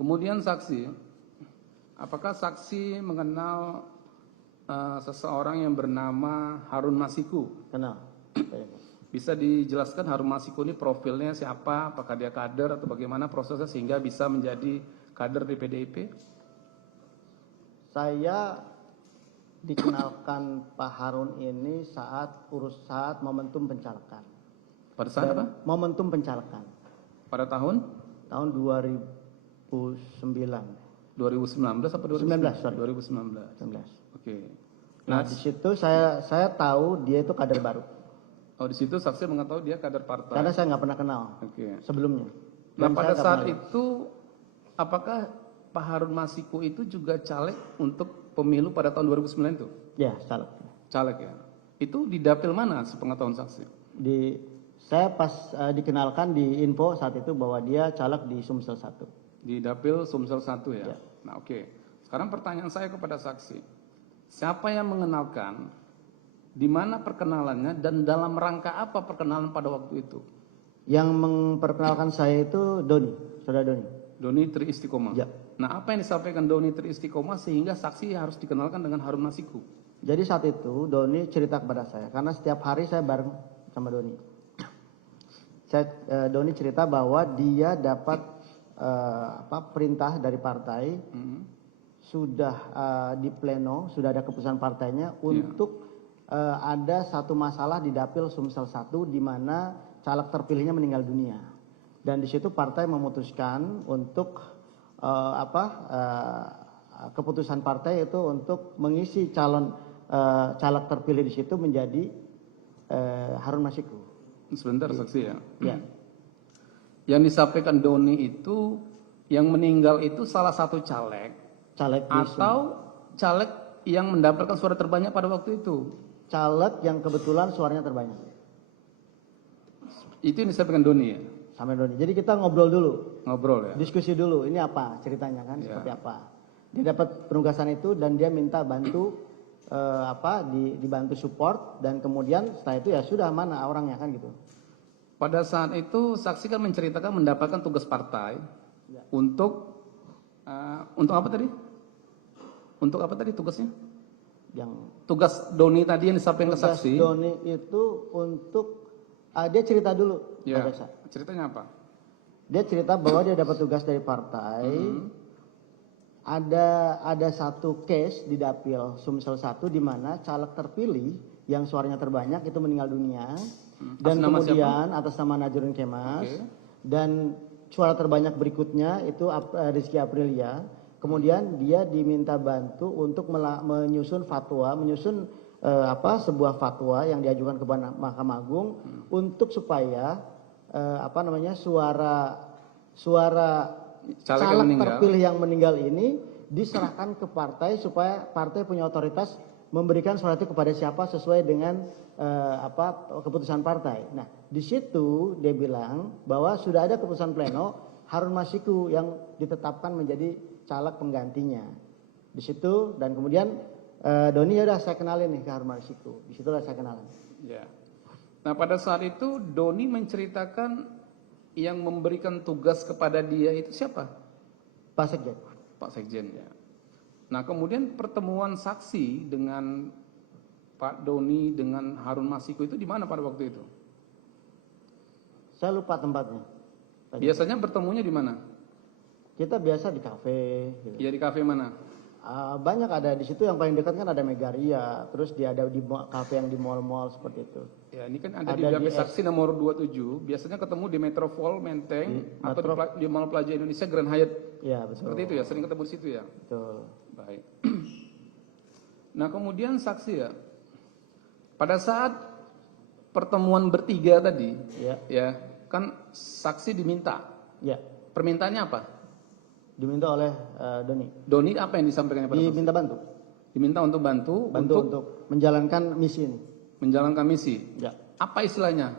Kemudian saksi, apakah saksi mengenal seseorang yang bernama Harun Masiku? Kenal. Bisa dijelaskan Harun Masiku ini profilnya siapa? Apakah dia kader atau bagaimana prosesnya sehingga bisa menjadi kader di PDIP? Saya dikenalkan Pak Harun ini saat momentum pencalekan. Pada saat apa? Momentum pencalekan. Pada tahun? Tahun 2009. 2019 apa 2019? 19, sorry. 2019. Oke. Nah, di situ saya tahu dia itu kader baru. Oh, di situ saksi mengetahui dia kader partai. Karena saya nggak pernah kenal sebelumnya. Nah, Dan pada saya saat nggak itu apakah Pak Harun Masiku itu juga caleg untuk pemilu pada tahun 2009 itu? Ya, caleg. Caleg ya. Itu di dapil mana sepengetahuan saksi? Saya pas dikenalkan di info saat itu bahwa dia caleg di Sumsel 1. Di dapil Sumsel 1 ya. Ya. Nah, oke. Sekarang pertanyaan saya kepada saksi. Siapa yang mengenalkan, di mana perkenalannya, dan dalam rangka apa perkenalan pada waktu itu? Yang memperkenalkan saya itu Doni, saudara Doni. Doni Tri Istiqomah. Ya. Nah, apa yang disampaikan Doni Tri Istiqomah sehingga saksi harus dikenalkan dengan Harun Masiku? Jadi saat itu Doni cerita kepada saya, karena setiap hari saya bareng sama Doni. Doni cerita bahwa dia dapat perintah dari partai, sudah di pleno, sudah ada keputusan partainya untuk ada satu masalah di dapil Sumsel 1 di mana caleg terpilihnya meninggal dunia. Dan di situ partai memutuskan untuk keputusan partai itu untuk mengisi calon caleg terpilih di situ menjadi Harun Masiku. Sebentar saksi ya. Ya. Yang disampaikan Doni itu yang meninggal itu salah satu caleg atau caleg yang mendapatkan suara terbanyak pada waktu itu? Caleg yang kebetulan suaranya terbanyak. Itu yang disampaikan Doni ya? Sampai Doni. Jadi kita ngobrol dulu. Ngobrol ya? Diskusi dulu. Ini apa ceritanya kan? Seperti apa? Dia dapat penugasan itu dan dia minta bantu dibantu support, dan kemudian setelah itu ya sudah, mana orangnya kan gitu. Pada saat itu saksi kan menceritakan mendapatkan tugas partai untuk apa tadi? Untuk apa tadi tugasnya? Tugas Doni tadi yang disampaikan ke saksi. Doni itu untuk dia cerita dulu. Ya. Ceritanya apa? Dia cerita bahwa dia dapat tugas dari partai. Ada satu case di dapil Sumsel 1 di mana caleg terpilih yang suaranya terbanyak itu meninggal dunia, dan kemudian atas nama Najrun Kemas, dan suara terbanyak berikutnya itu Rizky Aprilia. Kemudian dia diminta bantu untuk menyusun sebuah fatwa yang diajukan kepada Mahkamah Agung untuk supaya suara caleg terpilih yang meninggal ini diserahkan ke partai supaya partai punya otoritas memberikan surat itu kepada siapa sesuai dengan keputusan partai. Nah, di situ dia bilang bahwa sudah ada keputusan pleno Harun Masiku yang ditetapkan menjadi caleg penggantinya. Di situ, dan kemudian Doni ya udah saya kenalin nih ke Harun Masiku. Di situlah saya kenalan. Ya. Nah, pada saat itu Doni menceritakan yang memberikan tugas kepada dia itu siapa? Pak Sekjen. Pak Sekjen ya. Nah, kemudian pertemuan saksi dengan Pak Doni dengan Harun Masiku itu di mana pada waktu itu? Saya lupa tempatnya. Biasanya bertemunya di mana? Kita biasa di kafe. Gitu. Ya, di kafe mana? Banyak ada di situ, yang paling dekat kan ada Megaria, terus dia ada di kafe yang di mall-mall seperti itu. Ya, ini kan ada di dapil saksi nomor 27, biasanya ketemu di Metropol Menteng atau di Mall Plaza Indonesia Grand Hyatt. Ya, betul. Seperti itu ya, sering ketemu di situ ya. Betul. Baik. Nah, kemudian saksi ya, pada saat pertemuan bertiga tadi, ya kan saksi diminta. Ya. Permintaannya apa? Diminta oleh Doni. Doni apa yang disampaikan pada saksi? Diminta bantu. Diminta untuk bantu untuk menjalankan misi ini. Menjalankan misi. Ya. Apa istilahnya?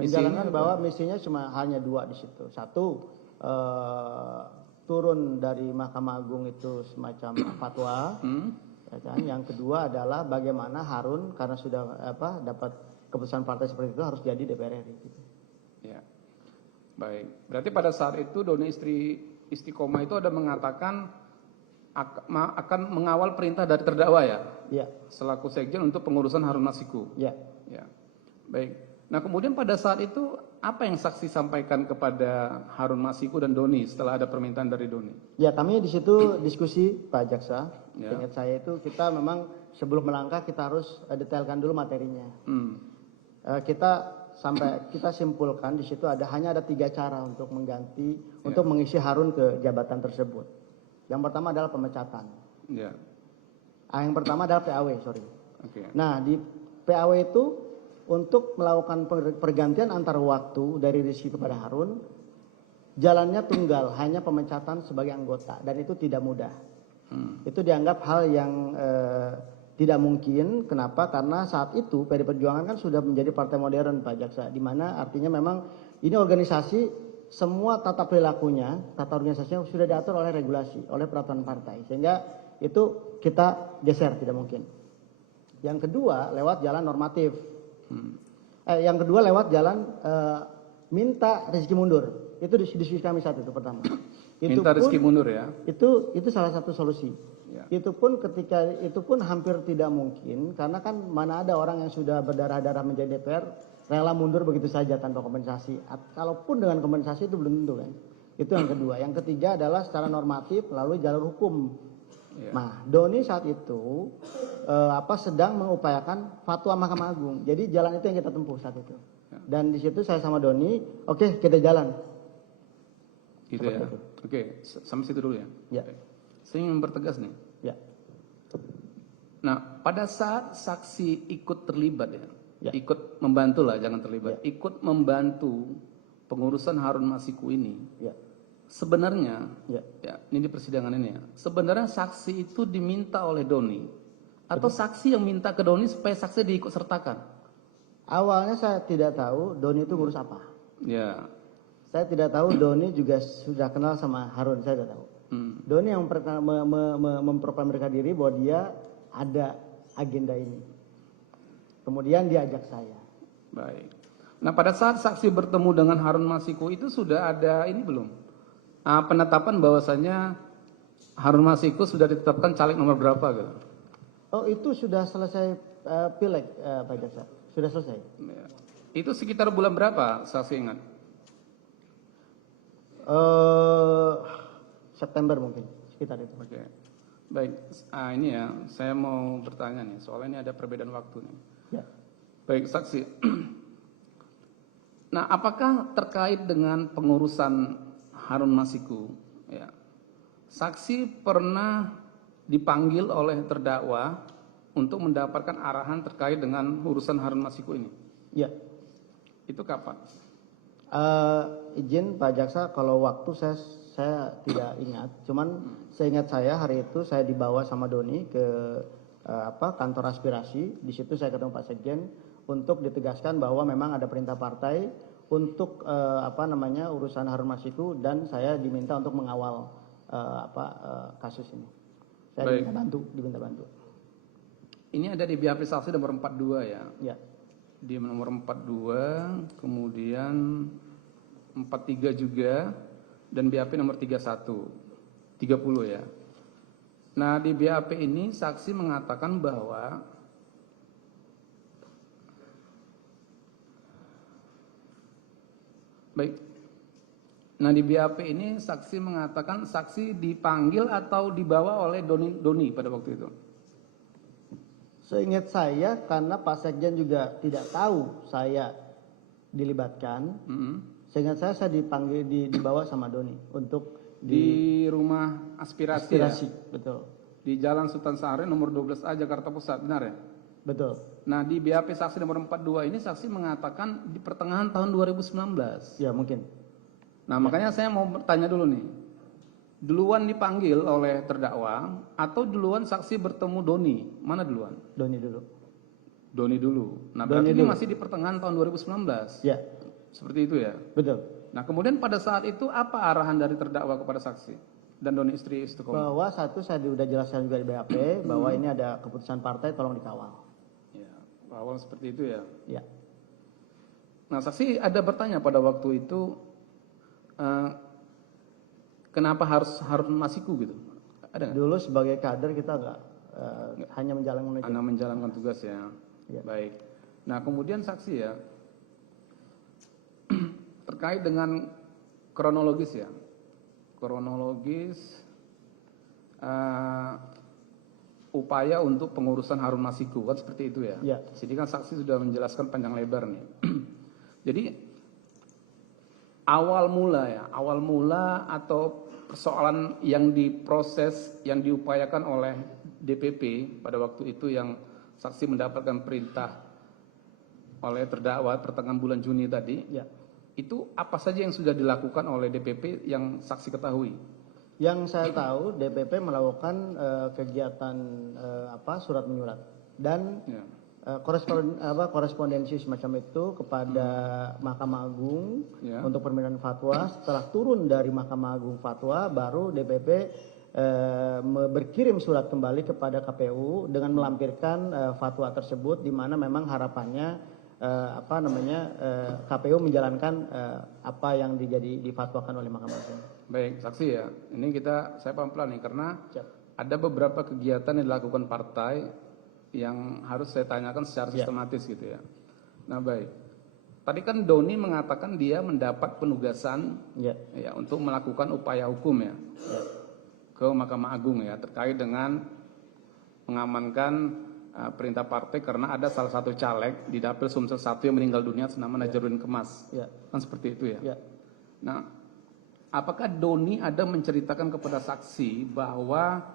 Menjalankan bahwa misinya cuma hanya dua di situ. Satu, turun dari Mahkamah Agung itu semacam fatwa. Ya kan? Yang kedua adalah bagaimana Harun karena sudah dapat keputusan partai seperti itu harus jadi DPR RI. Gitu. Ya. Baik. Berarti pada saat itu Doni istri Istiqomah itu ada mengatakan akan mengawal perintah dari terdakwa ya? Ya. Selaku sekjen untuk pengurusan Harun Masiku. Ya. Ya. Baik. Nah kemudian pada saat itu apa yang saksi sampaikan kepada Harun Masiku dan Doni setelah ada permintaan dari Doni? Ya, kami di situ diskusi Pak Jaksa. Ya. Ingat saya itu kita memang sebelum melangkah kita harus detailkan dulu materinya. Kita simpulkan di situ hanya ada 3 cara untuk mengganti untuk mengisi Harun ke jabatan tersebut. Yang pertama adalah pemecatan. Ya. Yang pertama adalah PAW, sorry. Oke. Nah, di PAW itu untuk melakukan pergantian antar waktu dari Rizky kepada Harun, jalannya tunggal, hanya pemecatan sebagai anggota, dan itu tidak mudah. Itu dianggap hal yang tidak mungkin. Kenapa? Karena saat itu PD Perjuangan kan sudah menjadi partai modern, Pak Jaksa, di mana artinya memang ini organisasi, semua tata perilakunya, tata organisasinya sudah diatur oleh regulasi, oleh peraturan partai, sehingga itu kita geser, tidak mungkin. Yang kedua lewat jalan normatif. Yang kedua lewat jalan minta Rizky mundur. Itu diskusi kami saat itu pertama. Minta Rizky mundur ya? Itu salah satu solusi. Ya. Itu pun hampir tidak mungkin, karena kan mana ada orang yang sudah berdarah-darah menjadi DPR rela mundur begitu saja tanpa kompensasi. Kalaupun dengan kompensasi itu belum tentu kan. Itu yang kedua. Yang ketiga adalah secara normatif melalui jalur hukum. Ya. Nah, Doni saat itu sedang mengupayakan fatwa Mahkamah Agung. Jadi jalan itu yang kita tempuh saat itu. Ya. Dan di situ saya sama Doni, oke, kita jalan. Gitu ya. Itu. Oke, sampai situ dulu ya. Ya. Saya ingin mempertegas nih. Ya. Nah, pada saat saksi ikut terlibat ya. Ikut membantu lah, jangan terlibat. Ya. Ikut membantu pengurusan Harun Masiku ini. Ya. Sebenarnya, ini di persidangan ini ya. Sebenarnya saksi itu diminta oleh Doni atau saksi yang minta ke Doni supaya saksi diikut sertakan? Awalnya saya tidak tahu Doni itu ngurus apa. Ya. Saya tidak tahu Doni juga sudah kenal sama Harun, saya tidak tahu. Doni yang memproklamirkan diri bahwa dia ada agenda ini. Kemudian dia ajak saya. Baik. Nah, pada saat saksi bertemu dengan Harun Masiku itu sudah ada ini belum? Penetapan bahwasanya Harun Masiku sudah ditetapkan caleg nomor berapa gitu? Oh, itu sudah selesai pileg, Pak Jaksa. Sudah selesai. Ya. Itu sekitar bulan berapa saksi ingat? September mungkin, sekitar itu. Oke. Baik, ini ya, saya mau bertanya nih, soalnya ini ada perbedaan waktu nih. Ya. Baik, saksi. Nah, apakah terkait dengan pengurusan Harun Masiku, ya, saksi pernah dipanggil oleh terdakwa untuk mendapatkan arahan terkait dengan urusan Harun Masiku ini? Ya. Itu kapan? Izin Pak Jaksa, kalau waktu saya tidak ingat. Cuman seingat saya hari itu saya dibawa sama Doni ke kantor aspirasi. Di situ saya ketemu Pak Sekjen untuk ditegaskan bahwa memang ada perintah partai untuk urusan Harun Masiku, dan saya diminta untuk mengawal kasus ini. Saya diminta bantu. Ini ada di BAP saksi nomor 42 ya. Ya. Di nomor 42, kemudian 43 juga, dan BAP nomor 30 ya. Nah, di BAP ini saksi mengatakan bahwa baik. Nah, di BAP ini saksi mengatakan saksi dipanggil atau dibawa oleh Doni pada waktu itu. Seingat saya, karena Pak Sekjen juga tidak tahu saya dilibatkan. Seingat saya dipanggil, dibawa sama Doni untuk di rumah aspirasi ya? Betul. Di Jalan Sultan Syahrir nomor 12A Jakarta Pusat, benar ya? Betul. Nah, di BAP saksi nomor 42 ini saksi mengatakan di pertengahan tahun 2019. Ya, mungkin. Nah, makanya saya mau bertanya dulu nih. Duluan dipanggil oleh terdakwa atau duluan saksi bertemu Doni? Mana duluan? Doni dulu. Doni dulu. Nah, berarti ini masih di pertengahan tahun 2019. Ya. Seperti itu ya? Betul. Nah, kemudian pada saat itu apa arahan dari terdakwa kepada saksi dan Doni istri Istiqomah? Bahwa satu, saya sudah jelaskan juga di BAP bahwa ini ada keputusan partai, tolong dikawal. Ya, awal seperti itu ya? Ya. Nah, saksi ada bertanya pada waktu itu, kenapa harus Harun Masiku gitu? Ada nggak? Dulu sebagai kader kita nggak hanya menjalankan itu. Anda menjalankan tugas ya. Ya. Baik. Nah kemudian saksi ya, terkait dengan kronologis ya, kronologis upaya untuk pengurusan Harun Masiku kan seperti itu ya. Ya. Jadi kan saksi sudah menjelaskan panjang lebar nih. Jadi awal mula atau persoalan yang diproses, yang diupayakan oleh DPP pada waktu itu yang saksi mendapatkan perintah oleh terdakwa pertengahan bulan Juni tadi, Ya. itu apa saja yang sudah dilakukan oleh DPP yang saksi ketahui? Yang saya tahu DPP melakukan kegiatan surat menyurat dan Ya. korespondensi semacam itu kepada Mahkamah Agung Ya. untuk permintaan fatwa. Setelah turun dari Mahkamah Agung fatwa, baru DPP berkirim surat kembali kepada KPU dengan melampirkan fatwa tersebut, di mana memang harapannya KPU menjalankan apa yang difatwakan oleh Mahkamah Agung. Baik, saksi ya. Ini saya pelan-pelan nih karena Siap. ada beberapa kegiatan yang dilakukan partai yang harus saya tanyakan secara sistematis gitu ya. Nah baik, tadi kan Doni mengatakan dia mendapat penugasan ya untuk melakukan upaya hukum ya, ke Mahkamah Agung ya terkait dengan mengamankan perintah partai karena ada salah satu caleg di Dapil Sumsel 1 yang meninggal dunia senama Najarudin Kemas. Kan seperti itu ya. Nah, apakah Doni ada menceritakan kepada saksi bahwa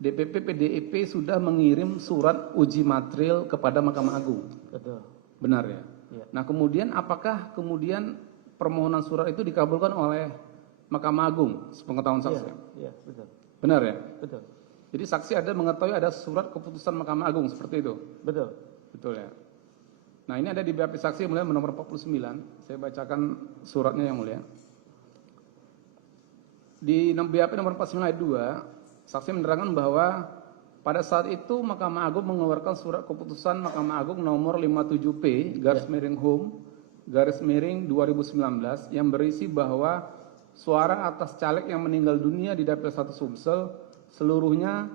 DPP PDIP sudah mengirim surat uji material kepada Mahkamah Agung? Betul. Benar ya? Nah, kemudian apakah permohonan surat itu dikabulkan oleh Mahkamah Agung sepengetahuan saksi? Iya, betul. Benar ya? Betul. Jadi saksi ada mengetahui ada surat keputusan Mahkamah Agung seperti itu? Betul. Betul ya. Nah, ini ada di BAP saksi yang mulia nomor 49. Saya bacakan suratnya yang mulia. Di BAP nomor 49 ayat 2, saksi menerangkan bahwa pada saat itu Mahkamah Agung mengeluarkan surat keputusan Mahkamah Agung nomor 57P /Hum/2019 yang berisi bahwa suara atas caleg yang meninggal dunia di Dapil 1 Sumsel seluruhnya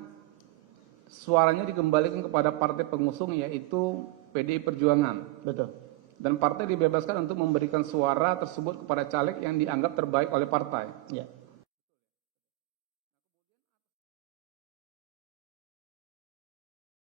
suaranya dikembalikan kepada partai pengusung yaitu PDI Perjuangan. Betul. Dan partai dibebaskan untuk memberikan suara tersebut kepada caleg yang dianggap terbaik oleh partai. Ya.